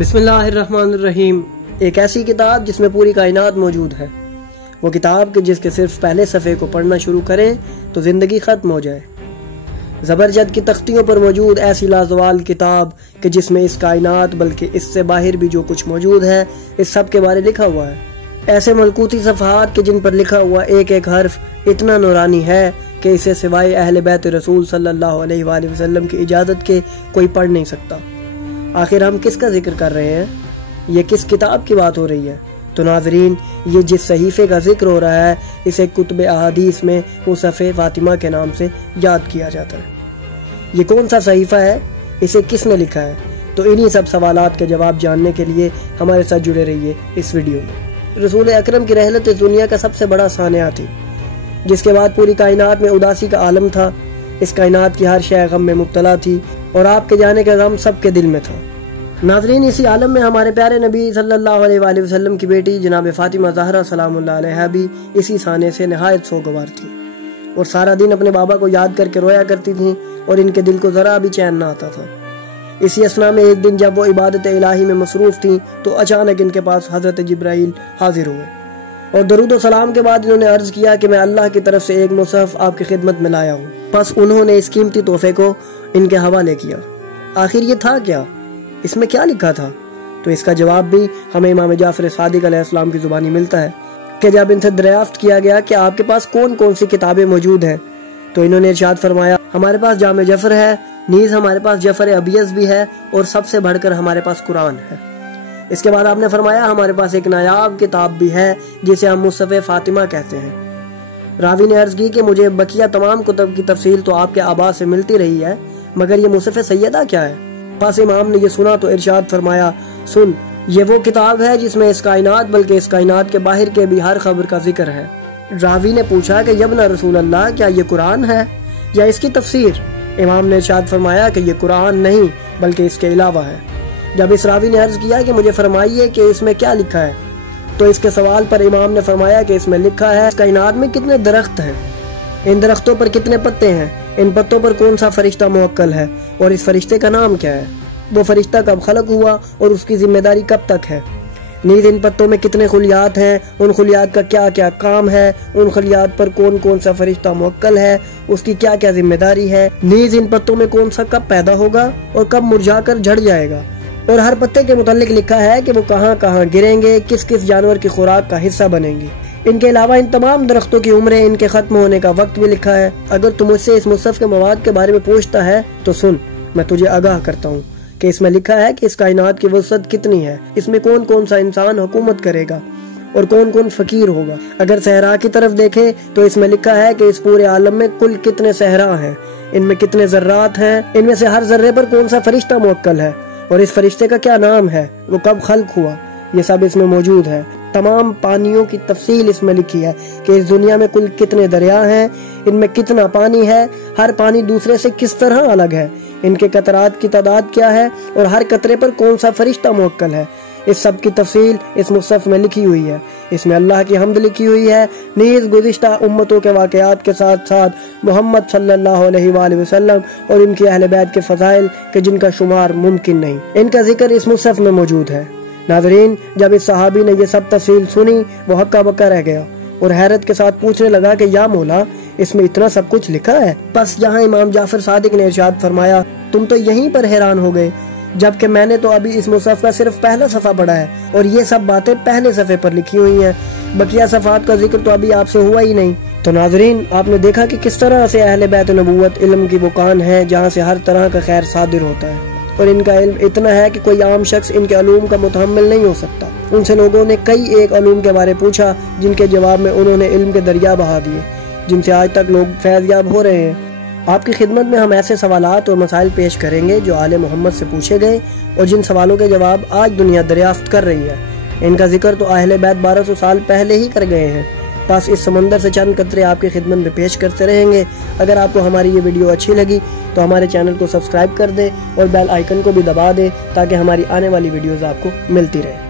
बिस्मिल्लाहिर्रहमानिर्रहीम। एक ऐसी किताब जिसमें पूरी कायनात मौजूद है। वो किताब कि जिसके सिर्फ पहले सफ़े को पढ़ना शुरू करें तो ज़िंदगी ख़त्म हो जाए। ज़बरजद की तख्तियों पर मौजूद ऐसी लाजवाल किताब कि जिसमें इस कायनात बल्कि इससे बाहर भी जो कुछ मौजूद है इस सब के बारे लिखा हुआ है। ऐसे मलकूती सफ़हात कि जिन पर लिखा हुआ एक एक हर्फ इतना नूरानी है कि इसे सिवाय अहले बैत रसूल सल्लल्लाहु अलैहि वसल्लम की इजाज़त के कोई पढ़ नहीं सकता। आखिर हम किसका जिक्र कर रहे हैं? ये किस किताब की बात हो रही है? तो नाज़रीन, ये जिस सहीफ़े का जिक्र हो रहा है इसे कुतुब अहादीस में मुसफ़े फ़ातिमा के नाम से याद किया जाता है। ये कौन सा सहीफ़ा है? इसे किसने लिखा है? तो इन्हीं सब सवालात के जवाब जानने के लिए हमारे साथ जुड़े रहिए इस वीडियो में। रसूल अकरम की रहलत इस दुनिया का सबसे बड़ा सानिया थी, जिसके बाद पूरी कायनात में उदासी का आलम था। इस कायनात की हर शय गम में मुब्तला थी और आपके जाने का गम सबके दिल में था। नाज़रीन, इसी आलम में हमारे प्यारे नबी सल्लल्लाहु अलैहि वसल्लम की बेटी जनाब फ़ातिमा ज़हरा सलामुल्लाह अलैहा भी इसी साने से नहायत सोगवार थी और सारा दिन अपने बाबा को याद करके रोया करती थीं और इनके दिल को ज़रा भी चैन ना आता था। इसी असना में एक दिन जब वो इबादत इलाही में मसरूफ़ थीं तो अचानक इनके पास हज़रत जिब्राइल हाजिर हुए और दरूद व सलाम के बाद इन्होंने अर्ज़ किया कि मैं अल्लाह की तरफ से एक मुसहफ़ आपकी खिदमत में लाया हूँ। बस उन्होंने इस कीमती तोहफे को इनके हवाले किया। आखिर ये था क्या? इसमें क्या लिखा था? तो इसका जवाब भी हमें इमाम जाफ़र सादिक अलैहिस्सलाम की ज़ुबानी मिलता है कि जब इनसे दरियाफ्त किया गया कि आपके पास कौन कौन सी किताबें मौजूद हैं, तो इन्होंने इरशाद फरमाया, हमारे पास जामे जफ़र है, नीज़ हमारे पास जफ़र अबियज़ भी है और सबसे बढ़कर हमारे पास कुरान है। इसके बाद आपने फरमाया, हमारे पास एक नायाब किताब भी है जिसे हम मुसफ़े फ़ातिमा कहते हैं। रावी ने अर्ज़ की कि मुझे बकिया तमाम कुतुब की तफसील तो आपके आबा से मिलती रही है, मगर ये मुसफ़े सैयदा क्या है? बस इमाम ने ये सुना तो इरशाद फरमाया, सुन, ये वो किताब है जिसमें इस कायनात बल्कि इस कायनात के बाहर के भी हर खबर का जिक्र है। रावी ने पूछा कि यब्ना रसूल अल्लाह, क्या ये कुरान है या इसकी तफसीर? इमाम ने इरशाद फरमाया कि ये कुरान नहीं बल्कि इसके अलावा है। जब इस रावी ने अर्ज़ किया कि मुझे फरमाइए कि इसमें क्या लिखा है, तो इसके सवाल पर इमाम ने फरमाया कि इसमें लिखा है, इस कायनात में कितने दरख्त हैं, इन दरख्तों पर कितने पत्ते हैं, इन पत्तों पर कौन सा फरिश्ता मुवक्कल है और इस फरिश्ते का नाम क्या है, वो फरिश्ता कब खलक हुआ और उसकी जिम्मेदारी कब तक है, नीज़ इन पत्तों में कितने खुलियात हैं, उन खुलियात का क्या क्या काम है, उन खुलियात पर कौन कौन सा फरिश्ता मुवक्कल है, उसकी क्या क्या जिम्मेदारी है, नीज़ इन पत्तों में कौन सा कब पैदा होगा और कब मुरझाकर झड़ जाएगा, और हर पत्ते के मुतालिक लिखा है कि वो कहाँ कहाँ गिरेंगे, किस किस जानवर की खुराक का हिस्सा बनेंगे। इनके अलावा इन तमाम दरख्तों की उम्रें, इनके खत्म होने का वक्त भी लिखा है। अगर तुम मुझसे इस मुसहफ़ के मवाद के बारे में पूछता है तो सुन, मैं तुझे आगाह करता हूँ कि इसमें लिखा है कि इस कायनात की वसअत कितनी है, इसमें कौन कौन सा इंसान हुकूमत करेगा और कौन कौन फकीर होगा। अगर सहरा की तरफ देखें तो इसमें लिखा है कि इस पूरे आलम में कुल कितने सहरा हैं, इनमें कितने ज़र्रात हैं, इनमें से हर जर्रे पर कौन सा फरिश्ता मुवक्कल है और इस फरिश्ते का क्या नाम है, वो कब खल्क हुआ, ये सब इसमें मौजूद है। तमाम पानियों की तफसील इसमें लिखी है कि इस दुनिया में कुल कितने दरिया हैं, इनमें कितना पानी है, हर पानी दूसरे से किस तरह अलग है, इनके कतरात की तादाद क्या है और हर कतरे पर कौन सा फरिश्ता मुवक्कल है। इस सब की तफसील इस मुसहफ़ में लिखी हुई है। इसमें अल्लाह की हम्द लिखी हुई है, नीज़ गुज़िश्ता उम्मतों के वाक़यात के साथ साथ मोहम्मद सल्लल्लाहु अलैहि वसल्लम और उनकी अहले बैत के फ़ज़ाइल के जिनका शुमार मुमकिन नहीं, इनका जिक्र इस मुसहफ़ में मौजूद है। नाज़रीन, जब इस सहाबी ने ये सब तफसील सुनी वो हक्का बक्का रह गया और हैरत के साथ पूछने लगा कि या मौला, इसमें इतना सब कुछ लिखा है? बस यहाँ इमाम जाफ़र सादिक ने इरशाद फरमाया, तुम तो यहीं पर हैरान हो गए, जबकि मैंने तो अभी इस मुसहफ़ का सिर्फ पहला सफ़ा पढ़ा है और ये सब बातें पहले सफ़े पर लिखी हुई हैं, बकिया सफ़ात का जिक्र तो अभी आपसे हुआ ही नहीं। तो नाज़रीन, आपने देखा कि किस तरह से अहले बैत नबूवत इल्म की बुकान है जहाँ से हर तरह का खैर सादिर होता है और इनका इल्म इतना है कि कोई आम शख्स इनके अलूम का मुतहम्मिल नहीं हो सकता। उनसे लोगों ने कई एक अलूम के बारे पूछा जिनके जवाब में उन्होंने इल्म के दरिया बहा दिए, जिनसे आज तक लोग फैज़याब हो रहे हैं। आपकी खिदमत में हम ऐसे सवालात और मसाइल पेश करेंगे जो आले मोहम्मद से पूछे गए और जिन सवालों के जवाब आज दुनिया दरियाफ्त कर रही है। इनका जिक्र तो अहले बैत 1200 साल पहले ही कर गए हैं। बस इस समंदर से चंद कतरे आपकी खिदमत में पेश करते रहेंगे। अगर आपको हमारी ये वीडियो अच्छी लगी तो हमारे चैनल को सब्सक्राइब कर दें और बेल आइकन को भी दबा दें ताकि हमारी आने वाली वीडियोज़ आपको मिलती रहे।